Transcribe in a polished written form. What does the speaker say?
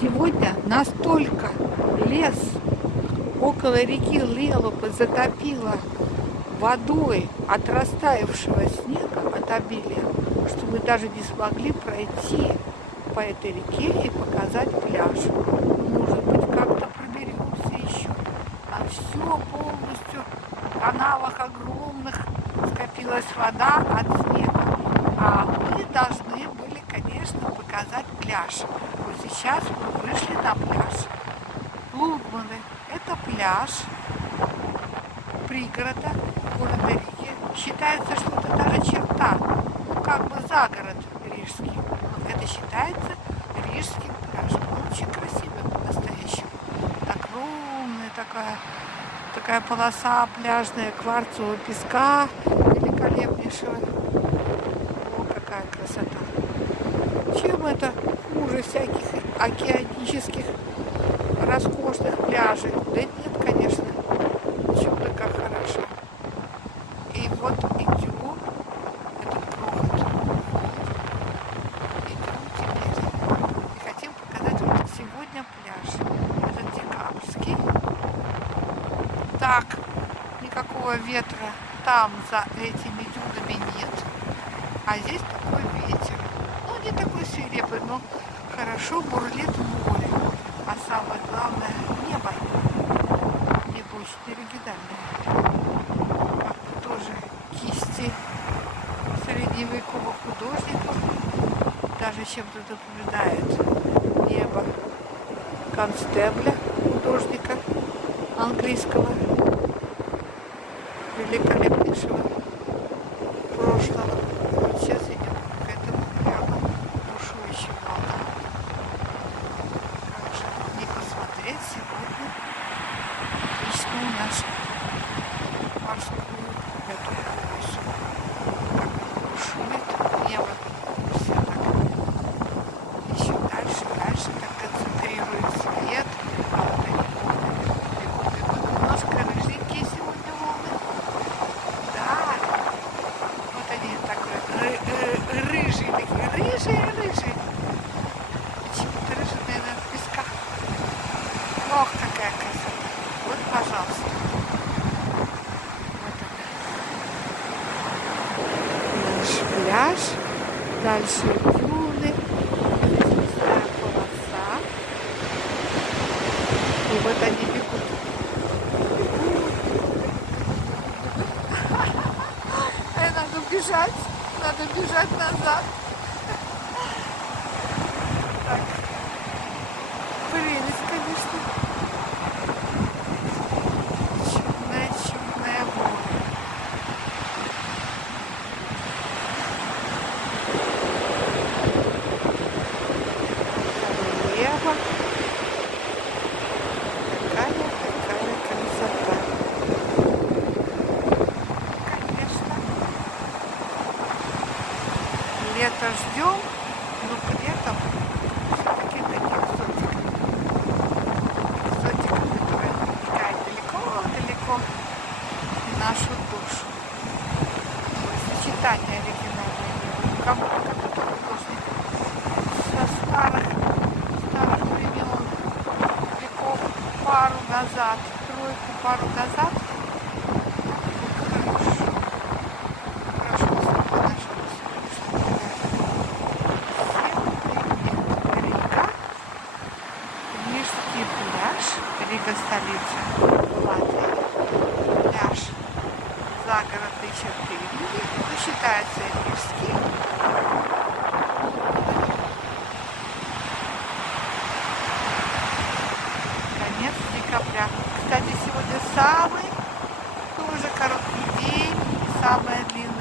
Сегодня настолько лес около реки Лелупы затопило водой от растаявшего снега, от обилия, что мы даже не смогли пройти по этой реке и показать пляж. Может быть, как-то проберемся еще. А все полностью в канавах огромных скопилась вода от снега. А мы должны были, конечно, показать пляж. Вот сейчас мы вышли на пляж. Лугманы – это пляж пригорода города Риги. Считается, что это даже черта, ну как бы за город рижский. Но это считается рижским пляжем. Он очень красивый по-настоящему. Огромная такая полоса пляжная кварцевого песка великолепнейшего. О, какая красота! Чем это хуже всяких океанических роскошных пляжей? Да нет, конечно. Чудо как хорошо. И вот идем, этот грохот. Идем теперь. И хотим показать вот сегодня пляж. Этот декабрьский. Так, никакого ветра там за этими дюнами нет. А здесь такой ветер. Ну, не такой свирепый, но хорошо бурлит море. А самое главное, небо. Небо очень оригинальное. Как тоже кисти средневековых художников. Даже чем-то напоминает небо Констебля, художника английского, великолепнейшего прошлого. Вот сейчас идем к этому прямо бушующим волнам. Как же не посмотреть сегодня отличную нашу морскую эту полосу. Как бушует небо. Все так еще дальше так концентрирует свет. Немножко рыженькие сегодня волны. Да, вот они такой рыжие, такие рыжие. Почему-то рыжие, наверное, от песка. Ох, какая красота. Вот, пожалуйста. Вот она. Наш пляж. Дальше дюны. Здесь лесная полоса. И вот они бегут. Надо бежать назад. Так, прелесть, конечно. Чудное море. Небо. Какая красота. Лето ждем, но при этом все-таки таких экзотиков, которые проникают далеко в нашу душу. Сочетание оригинальное. Кому какой-то художник со старых времен, веков, пару назад. Рига, столица Латвии. Пляж загородной черты Риги, но считается рижский. Конец декабря. Кстати, сегодня самый тоже короткий день, самая длинная.